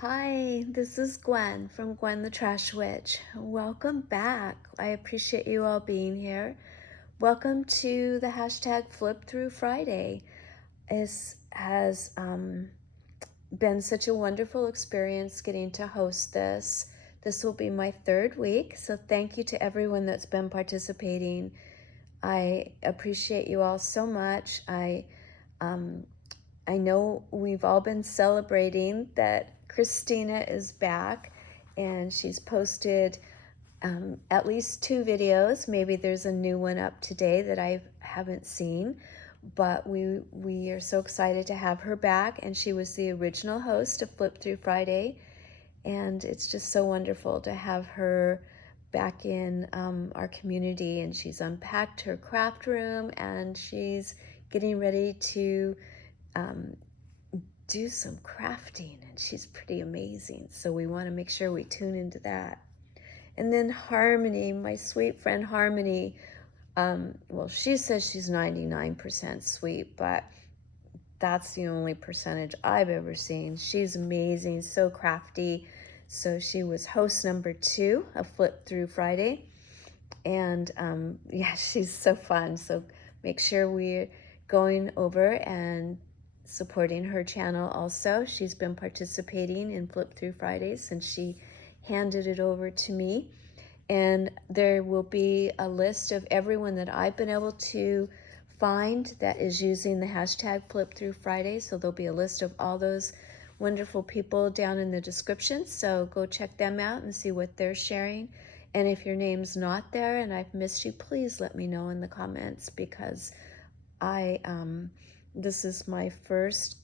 Hi, this is Gwen from Gwen the Trash Witch. Welcome back. I appreciate you all being here. Welcome to the hashtag Flip Through Friday. It has been such a wonderful experience getting to host this. This will be my third week, so thank you to everyone that's been participating. I appreciate you all so much. I know we've all been celebrating that Christina is back, and she's posted at least 2 videos. Maybe there's a new one up today that I haven't seen, but we are so excited to have her back, and she was the original host of Flip Through Friday, and it's just so wonderful to have her back in our community. And she's unpacked her craft room, and she's getting ready to do some crafting, and she's pretty amazing. So we want to make sure we tune into that. And then Harmony, my sweet friend Harmony, well, she says she's 99% sweet, but that's the only percentage I've ever seen. She's amazing, so crafty. So she was host number 2 of Flip Through Friday. And yeah, she's so fun. So make sure we're going over and supporting her channel also. She's been participating in Flip Through Fridays since she handed it over to me. And there will be a list of everyone that I've been able to find that is using the hashtag Flip Through Friday. So there'll be a list of all those wonderful people down in the description. So go check them out and see what they're sharing. And if your name's not there and I've missed you, please let me know in the comments, because this is my first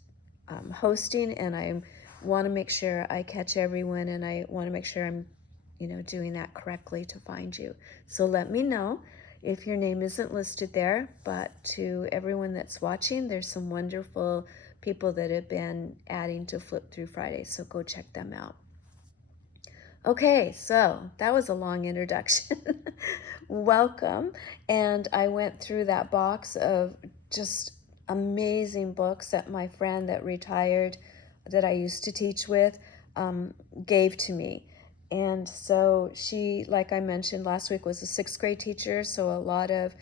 hosting, and I want to make sure I catch everyone, and I want to make sure I'm doing that correctly to find you. So let me know if your name isn't listed there. But to everyone that's watching, there's some wonderful people that have been adding to Flip Through Friday, so go check them out. Okay, so that was a long introduction. Welcome. And I went through that box of just amazing books that my friend that retired, that I used to teach with, gave to me. And so she, like I mentioned last week, was a 6th grade teacher, so a lot of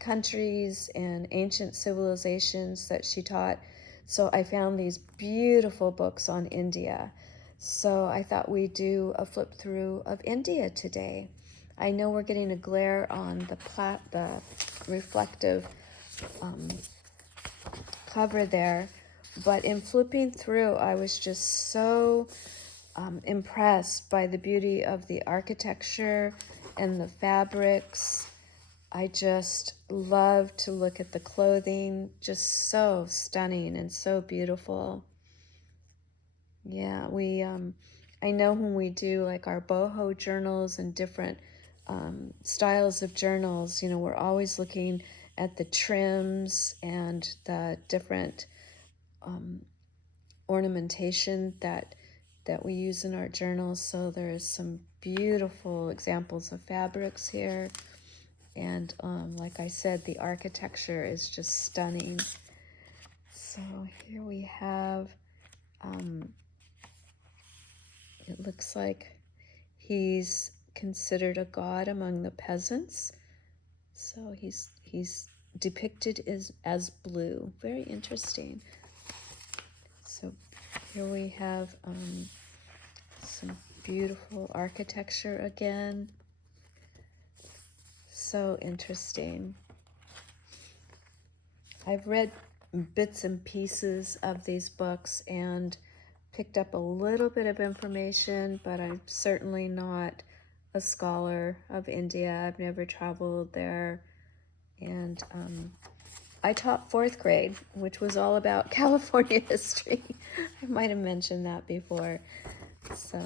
countries and ancient civilizations that she taught. So I found these beautiful books on India. So I thought we'd do a flip through of India today. I know we're getting a glare on the reflective cover there, but in flipping through, I was just so impressed by the beauty of the architecture and the fabrics. I just love to look at the clothing, just so stunning and so beautiful. Yeah, I know when we do like our boho journals and different styles of journals, we're always looking at the trims and the different ornamentation that we use in our journals. So there's some beautiful examples of fabrics here. And like I said, the architecture is just stunning. So here we have, it looks like he's considered a god among the peasants. So he's depicted as blue. Very interesting. So here we have some beautiful architecture again. So interesting. I've read bits and pieces of these books and picked up a little bit of information, but I'm certainly not a scholar of India. I've never traveled there. And I taught 4th grade, which was all about California history. I might have mentioned that before. So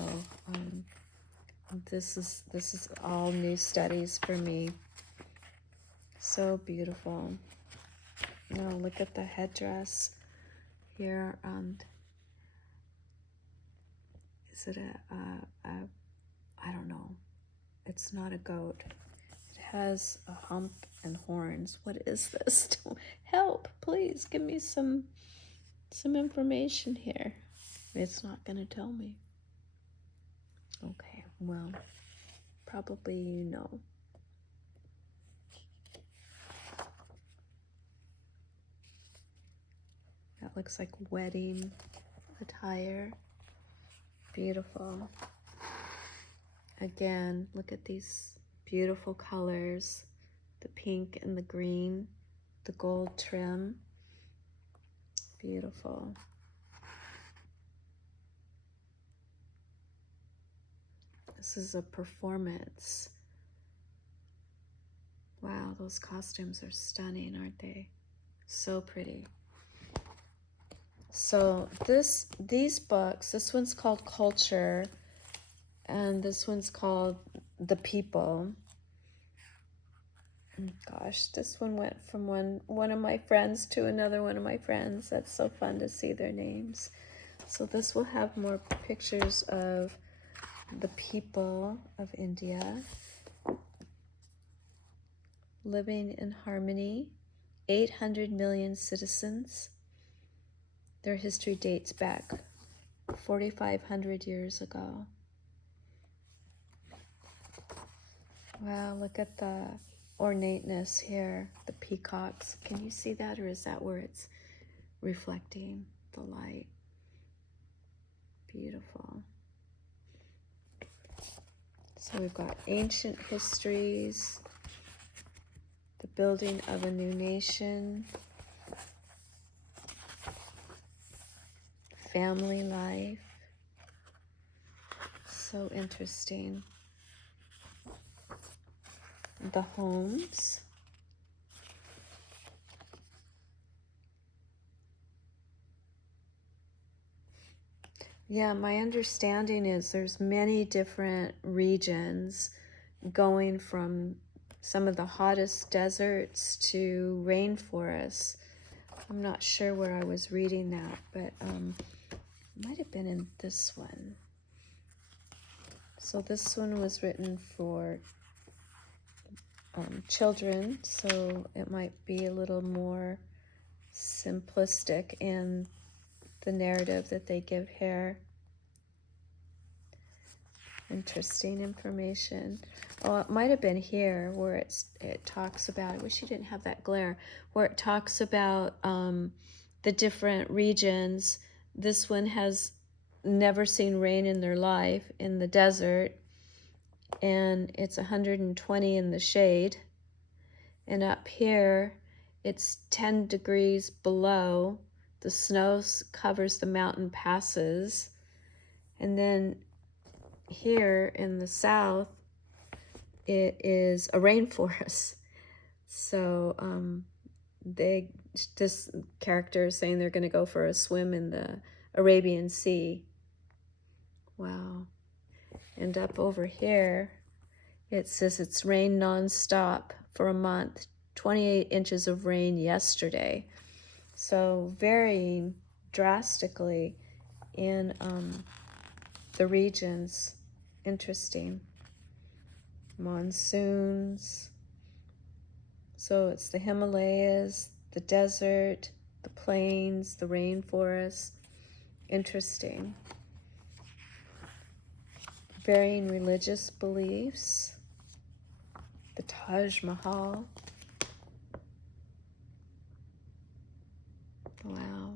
this is all new studies for me. So beautiful. Now look at the headdress here. Is it I don't know. It's not a goat. It has a hump and horns. What is this? Help, please give me some information here. It's not going to tell me. Okay, well, probably you know. That looks like wedding attire. Beautiful. Again, look at these beautiful colors. The pink and the green, the gold trim. Beautiful. This is a performance. Wow, those costumes are stunning, aren't they? So pretty. So these books, this one's called Culture, and this one's called The People. Gosh, this one went from one of my friends to another one of my friends. That's so fun to see their names. So this will have more pictures of the people of India. Living in harmony, 800 million citizens. Their history dates back 4,500 years ago. Wow, look at the ornateness here, the peacocks. Can you see that, or is that where it's reflecting the light? Beautiful. So we've got ancient histories, the building of a new nation, family life. So interesting. The homes. Yeah, my understanding is there's many different regions going from some of the hottest deserts to rainforests. I'm not sure where I was reading that, but it might have been in this one. So this one was written for children, so it might be a little more simplistic in the narrative that they give here. Interesting information. Oh, it might have been here where it talks about, I wish you didn't have that glare, where it talks about the different regions. This one has never seen rain in their life in the desert, and it's 120 in the shade. And up here, it's 10 degrees below. The snow covers the mountain passes. And then here in the south, it is a rainforest. So this character is saying they're going to go for a swim in the Arabian Sea. Wow. And up over here, it says it's rained nonstop for a month, 28 inches of rain yesterday. So varying drastically in the regions. Interesting. Monsoons. So it's the Himalayas, the desert, the plains, the rainforest. Interesting. Varying religious beliefs. The Taj Mahal. Wow.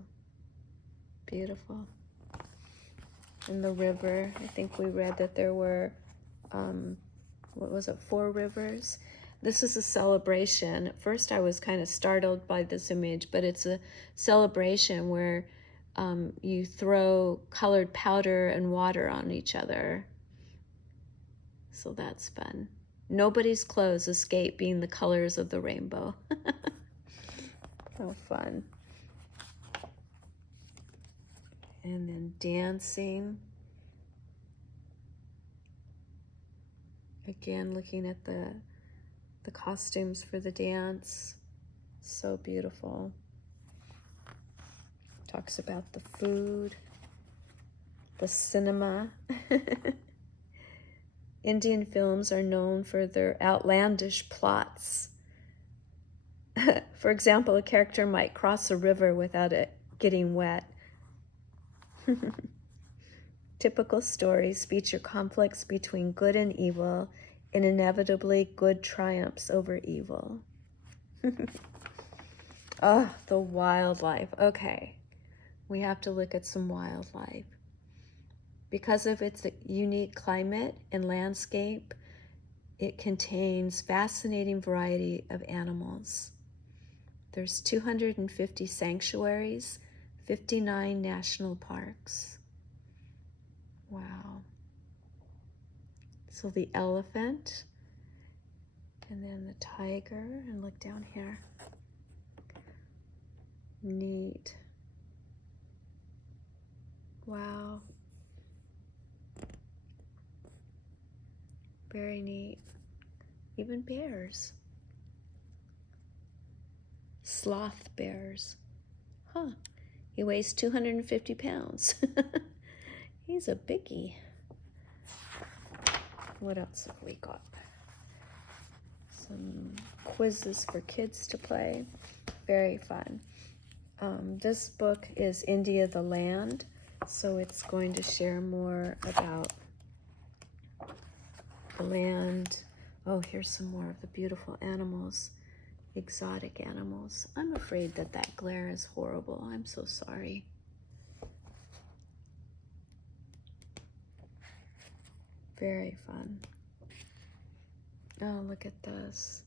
Beautiful. And the river. I think we read that there were, 4 rivers? This is a celebration. At first I was kind of startled by this image, but it's a celebration where you throw colored powder and water on each other. So that's fun. Nobody's clothes escape being the colors of the rainbow. How fun. And then dancing. Again, looking at the costumes for the dance. So beautiful. Talks about the food, the cinema. Indian films are known for their outlandish plots. For example, a character might cross a river without it getting wet. Typical stories feature conflicts between good and evil, and inevitably good triumphs over evil. Oh, the wildlife. Okay, we have to look at some wildlife. Because of its unique climate and landscape, it contains fascinating variety of animals. There's 250 sanctuaries, 59 national parks. Wow. So the elephant, and then the tiger, and look down here. Neat. Wow. Very neat. Even bears. Sloth bears. Huh. He weighs 250 pounds. He's a biggie. What else have we got? Some quizzes for kids to play. Very fun. This book is India the Land, so it's going to share more about the land. Oh, here's some more of the beautiful animals, exotic animals. I'm afraid that that glare is horrible. I'm so sorry. Very fun. Oh, look at this.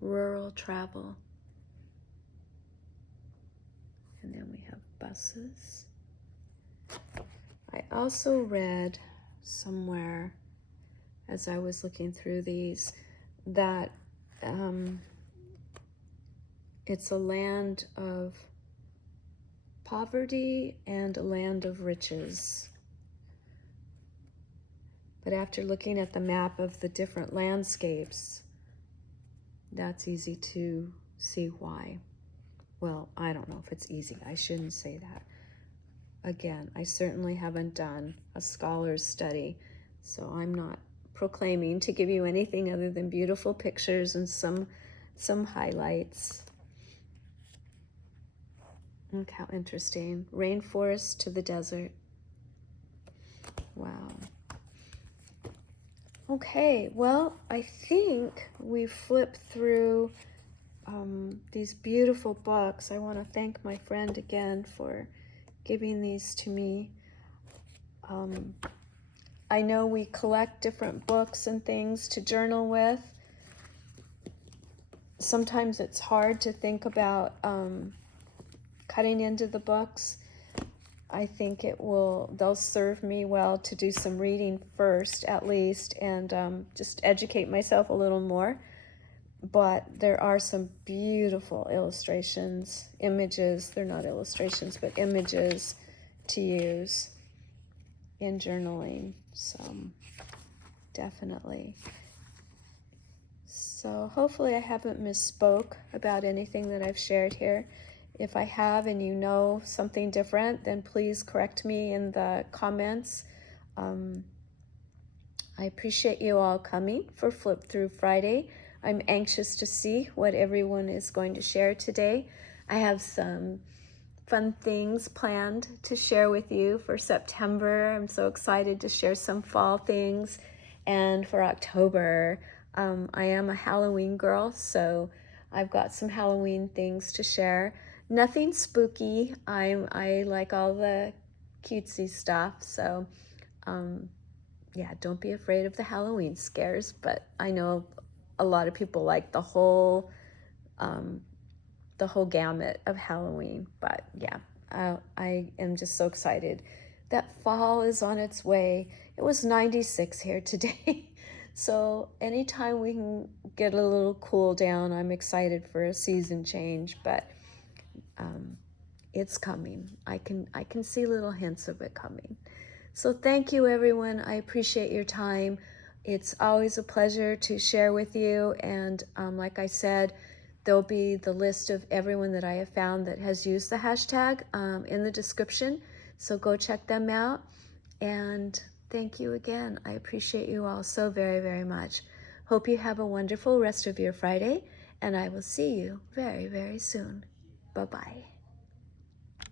Rural travel. And then we have buses. I also read somewhere, as I was looking through these, that it's a land of poverty and a land of riches. But after looking at the map of the different landscapes, that's easy to see why. Well, I don't know if it's easy. I shouldn't say that. Again, I certainly haven't done a scholar's study, so I'm not proclaiming to give you anything other than beautiful pictures and some highlights. Look how interesting. Rainforest to the desert. Wow. Okay, well, I think we flipped through these beautiful books. I want to thank my friend again for giving these to me. I know we collect different books and things to journal with. Sometimes it's hard to think about cutting into the books. I think they'll serve me well to do some reading first, at least, and just educate myself a little more. But there are some beautiful illustrations, images. They're not illustrations, but images to use in journaling. So definitely. So hopefully I haven't misspoke about anything that I've shared here. If I have and you know something different, then please correct me in the comments. I appreciate you all coming for Flip Through Friday. I'm anxious to see what everyone is going to share today. I have some fun things planned to share with you for September. I'm so excited to share some fall things. And for October, I am a Halloween girl, so I've got some Halloween things to share. Nothing spooky. I like all the cutesy stuff, so yeah, don't be afraid of the Halloween scares, but I know a lot of people like the whole gamut of Halloween. But yeah, I am just so excited that fall is on its way. It was 96 here today. So anytime we can get a little cool down, I'm excited for a season change, but it's coming. I can see little hints of it coming. So thank you, everyone. I appreciate your time. It's always a pleasure to share with you. And like I said, there'll be the list of everyone that I have found that has used the hashtag in the description. So go check them out. And thank you again. I appreciate you all so very, very much. Hope you have a wonderful rest of your Friday. And I will see you very, very soon. Bye-bye.